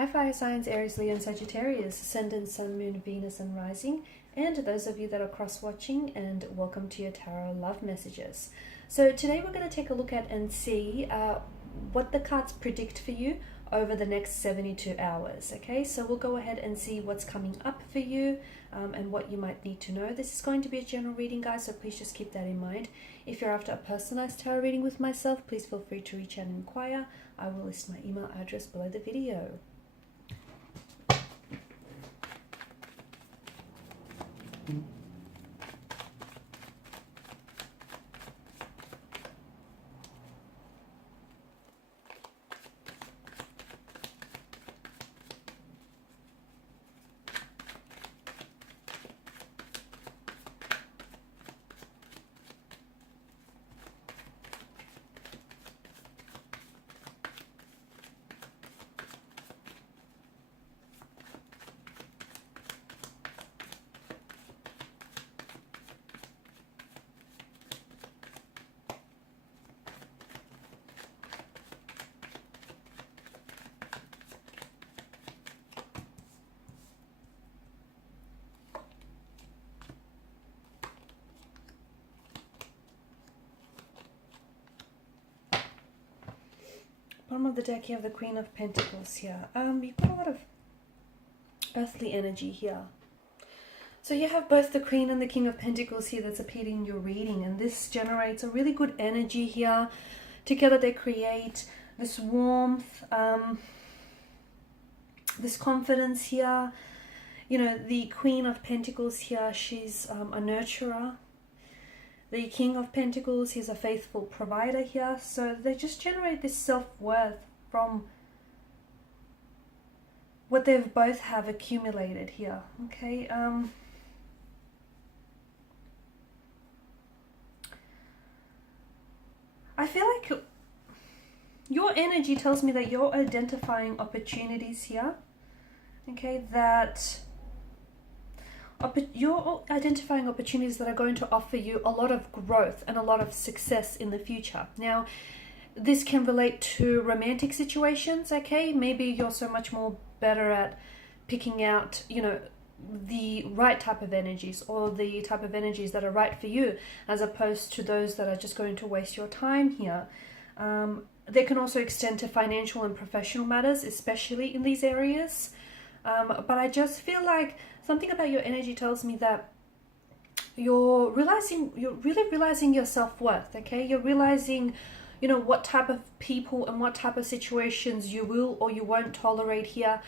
Hi fire signs, Aries, Leo and Sagittarius, Ascendant, Sun, Moon, Venus and Rising, and those of you that are cross-watching, and welcome to your Tarot Love Messages. So today we're going to take a look at and see what the cards predict for you over the next 72 hours. Okay, so we'll go ahead and see what's coming up for you and what you might need to know. This is going to be a general reading, guys, so please just keep that in mind. If you're after a personalized tarot reading with myself, please feel free to reach out and inquire. I will list my email address below the video. Bottom of the deck, you have the Queen of Pentacles here. You've got a lot of earthly energy here. So you have both the Queen and the King of Pentacles here that's appeared in your reading, and this generates a really good energy here. Together they create this warmth, this confidence here. You know, the Queen of Pentacles here, she's a nurturer. The King of Pentacles, he's a faithful provider here. So they just generate this self-worth from what they've both have accumulated here. Okay. I feel like your energy tells me that you're identifying opportunities here. Okay, that you're identifying opportunities that are going to offer you a lot of growth and a lot of success in the future. Now, this can relate to romantic situations, okay? Maybe you're so much more better at picking out, you know, the right type of energies, or the type of energies that are right for you, as opposed to those that are just going to waste your time here. They can also extend to financial and professional matters, especially in these areas. But I just feel like something about your energy tells me that you're really realizing your self-worth, okay? You're realizing, you know, what type of people and what type of situations you will or you won't tolerate here,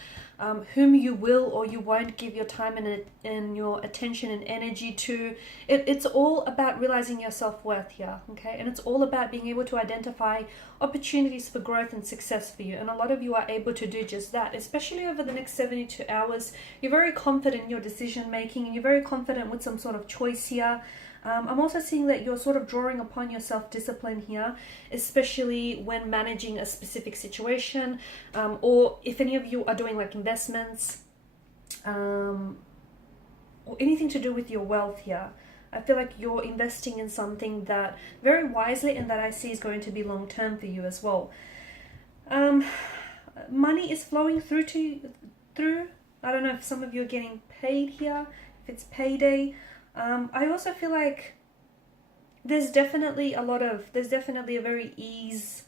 whom you will or you won't give your time and your attention and energy to. It's all about realizing your self-worth here, okay? And it's all about being able to identify opportunities for growth and success for you. And a lot of you are able to do just that, especially over the next 72 hours. You're very confident in your decision making, and you're very confident with some sort of choice here. I'm also seeing that you're sort of drawing upon your self-discipline here, especially when managing a specific situation, or if any of you are doing like investments, or anything to do with your wealth here. I feel like you're investing in something that very wisely, and that I see is going to be long-term for you as well. Money is flowing through. I don't know if some of you are getting paid here, if it's payday. I also feel like there's definitely a very ease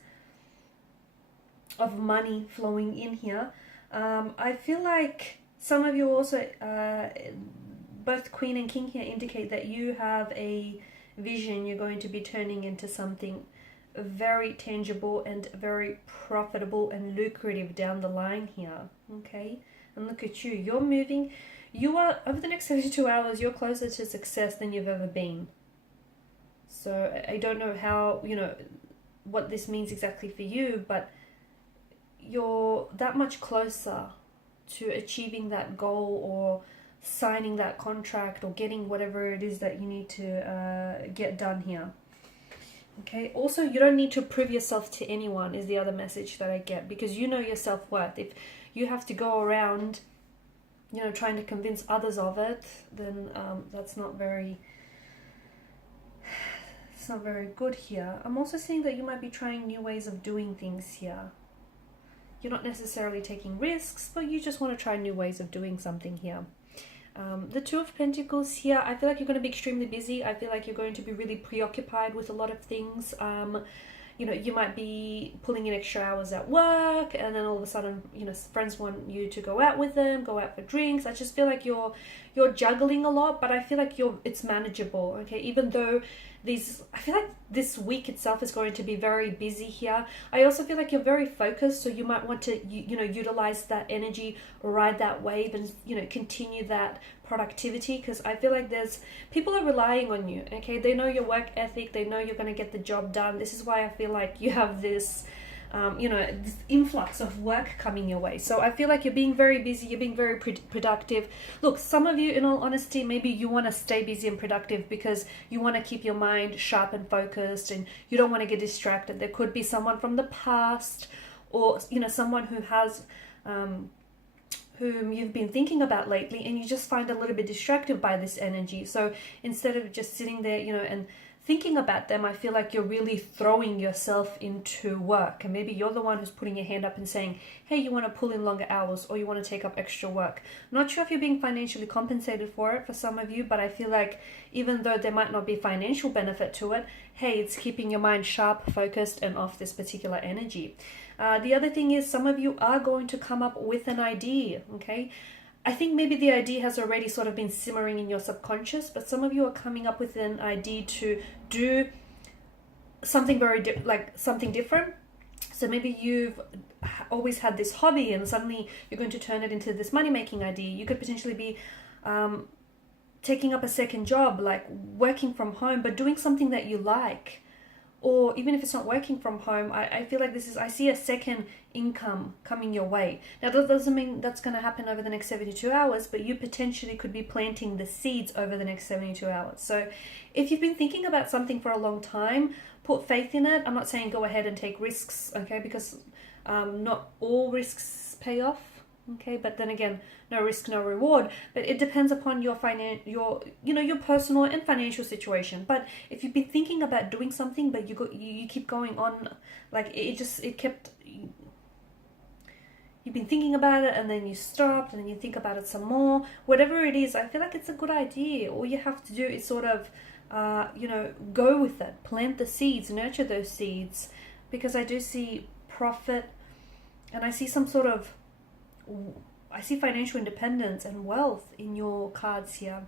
of money flowing in here. I feel like some of you also, both Queen and King here, indicate that you have a vision you're going to be turning into something very tangible and very profitable and lucrative down the line here. Okay, and look at you, you're moving. You are, over the next 72 hours, you're closer to success than you've ever been. So I don't know how, you know, what this means exactly for you, but you're that much closer to achieving that goal, or signing that contract, or getting whatever it is that you need to get done here. Okay, also you don't need to prove yourself to anyone is the other message that I get, because you know your self-worth. If you have to go around, you know, trying to convince others of it, then that's not very good here. I'm also seeing that you might be trying new ways of doing things here. You're not necessarily taking risks, but you just want to try new ways of doing something here. The Two of Pentacles here, I feel like you're going to be extremely busy. I feel like you're going to be really preoccupied with a lot of things. You know, you might be pulling in extra hours at work, and then all of a sudden, you know, friends want you to go out with them, go out for drinks. I just feel like you're juggling a lot, but I feel like it's manageable, okay? Even though I feel like this week itself is going to be very busy here. I also feel like you're very focused, so you might want to, you know, utilize that energy, ride that wave, and, you know, continue that productivity, because I feel like people are relying on you, okay? They know your work ethic, they know you're going to get the job done. This is why I feel like you have this you know, this influx of work coming your way. So I feel like you're being very busy, you're being very productive. Look, some of you, in all honesty, maybe you want to stay busy and productive because you want to keep your mind sharp and focused, and you don't want to get distracted. There could be someone from the past, or, you know, someone who has whom you've been thinking about lately, and you just find a little bit distracted by this energy. So instead of just sitting there, you know, and thinking about them, I feel like you're really throwing yourself into work. And maybe you're the one who's putting your hand up and saying, hey, you want to pull in longer hours, or you want to take up extra work. Not sure if you're being financially compensated for it for some of you, but I feel like even though there might not be financial benefit to it, hey, it's keeping your mind sharp, focused, and off this particular energy. The other thing is, some of you are going to come up with an idea, okay? I think maybe the idea has already sort of been simmering in your subconscious, but some of you are coming up with an idea to do something something different. So maybe you've always had this hobby, and suddenly you're going to turn it into this money-making idea. You could potentially be taking up a second job, like working from home, but doing something that you like. Or even if it's not working from home, I feel like I see a second income coming your way. Now, that doesn't mean that's going to happen over the next 72 hours, but you potentially could be planting the seeds over the next 72 hours. So if you've been thinking about something for a long time, put faith in it. I'm not saying go ahead and take risks, okay, because not all risks pay off. Okay, but then again, no risk, no reward. But it depends upon your personal and financial situation. But if you've been thinking about doing something, but you keep going on, like you've been thinking about it, and then you stopped, and then you think about it some more. Whatever it is, I feel like it's a good idea. All you have to do is sort of, go with it, plant the seeds, nurture those seeds, because I do see profit, and I see I see financial independence and wealth in your cards here.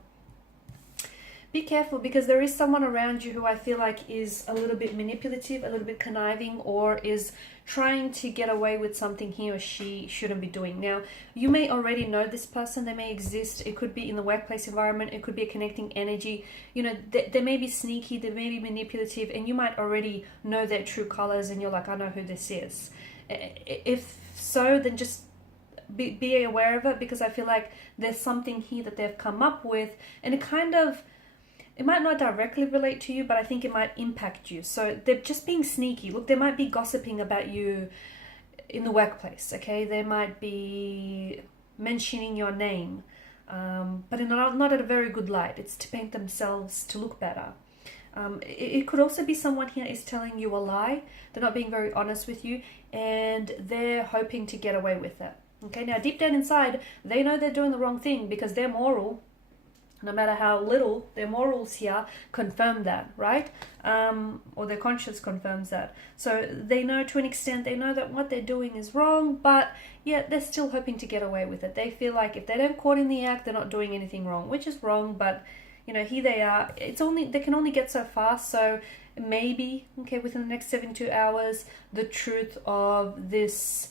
Be careful, because there is someone around you who I feel like is a little bit manipulative, a little bit conniving, or is trying to get away with something he or she shouldn't be doing. Now, you may already know this person. They may exist. It could be in the workplace environment. It could be a connecting energy. You know, they may be sneaky. They may be manipulative, and you might already know their true colors, and you're like, I know who this is. If so, then just be aware of it, because I feel like there's something here that they've come up with, and it might not directly relate to you, but I think it might impact you. So they're just being sneaky. Look, they might be gossiping about you in the workplace, okay? They might be mentioning your name, but not at a very good light. It's to paint themselves to look better. It could also be someone here is telling you a lie. They're not being very honest with you, and they're hoping to get away with it. Okay, now deep down inside, they know they're doing the wrong thing, because their moral, no matter how little, their morals here confirm that, right? Or their conscience confirms that. So they know, to an extent, they know that what they're doing is wrong, but yet they're still hoping to get away with it. They feel like if they don't caught in the act, they're not doing anything wrong, which is wrong, but you know, here they are. They can only get so far. So maybe, okay, within the next 72 hours, the truth of this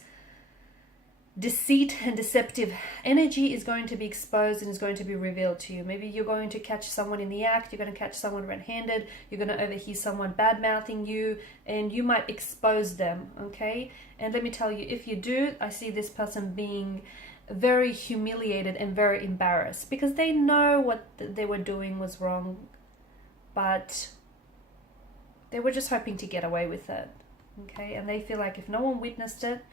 deceit and deceptive energy is going to be exposed and is going to be revealed to you. Maybe you're going to catch someone in the act, you're going to catch someone red-handed, you're going to overhear someone bad-mouthing you, and you might expose them, okay? And let me tell you, if you do, I see this person being very humiliated and very embarrassed, because they know what they were doing was wrong, but they were just hoping to get away with it, okay? And they feel like if no one witnessed it,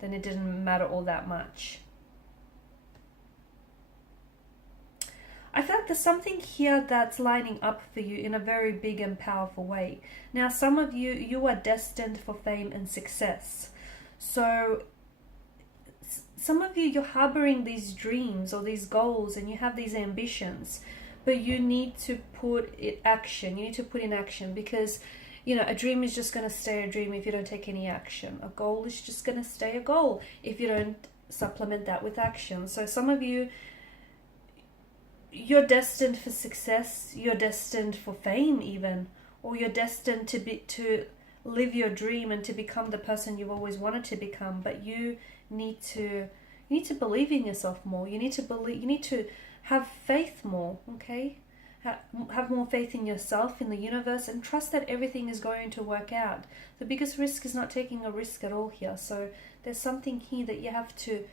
then it didn't matter all that much. I feel like there's something here that's lining up for you in a very big and powerful way. Now, some of you are destined for fame and success. So some of you, you're harboring these dreams or these goals and you have these ambitions, but you need to put it action. You need to put in action, because you know, a dream is just going to stay a dream if you don't take any action. A goal is just going to stay a goal if you don't supplement that with action. So some of you, you're destined for success, you're destined for fame even, or you're destined to live your dream and to become the person you've always wanted to become. But you need to believe in yourself more. You need to have faith more, okay? Have more faith in yourself, in the universe, and trust that everything is going to work out. The biggest risk is not taking a risk at all here. So there's something here that you have to,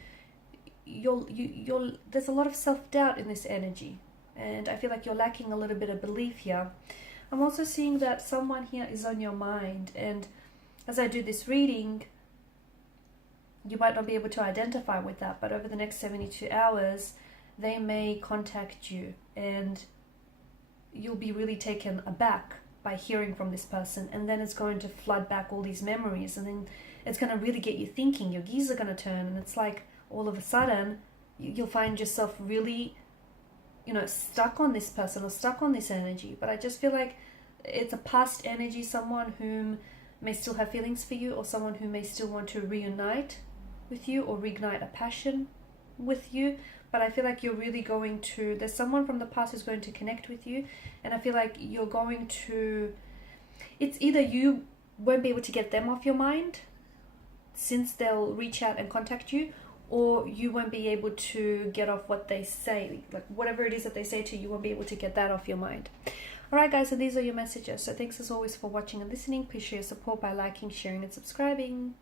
there's a lot of self-doubt in this energy, and I feel like you're lacking a little bit of belief here. I'm also seeing that someone here is on your mind, and as I do this reading, you might not be able to identify with that, but over the next 72 hours, they may contact you, and you'll be really taken aback by hearing from this person, and then it's going to flood back all these memories, and then it's going to really get you thinking. Your gears are going to turn, and it's like all of a sudden you'll find yourself really, you know, stuck on this person or stuck on this energy. But I just feel like it's a past energy, someone whom may still have feelings for you, or someone who may still want to reunite with you or reignite a passion with you. But I feel like you're really going to, there's someone from the past who's going to connect with you, and I feel like you're going to, it's either you won't be able to get them off your mind since they'll reach out and contact you, or you won't be able to get off what they say, like whatever it is that they say to you, you won't be able to get that off your mind. Alright guys, so these are your messages. So thanks as always for watching and listening. Please show your support by liking, sharing and subscribing.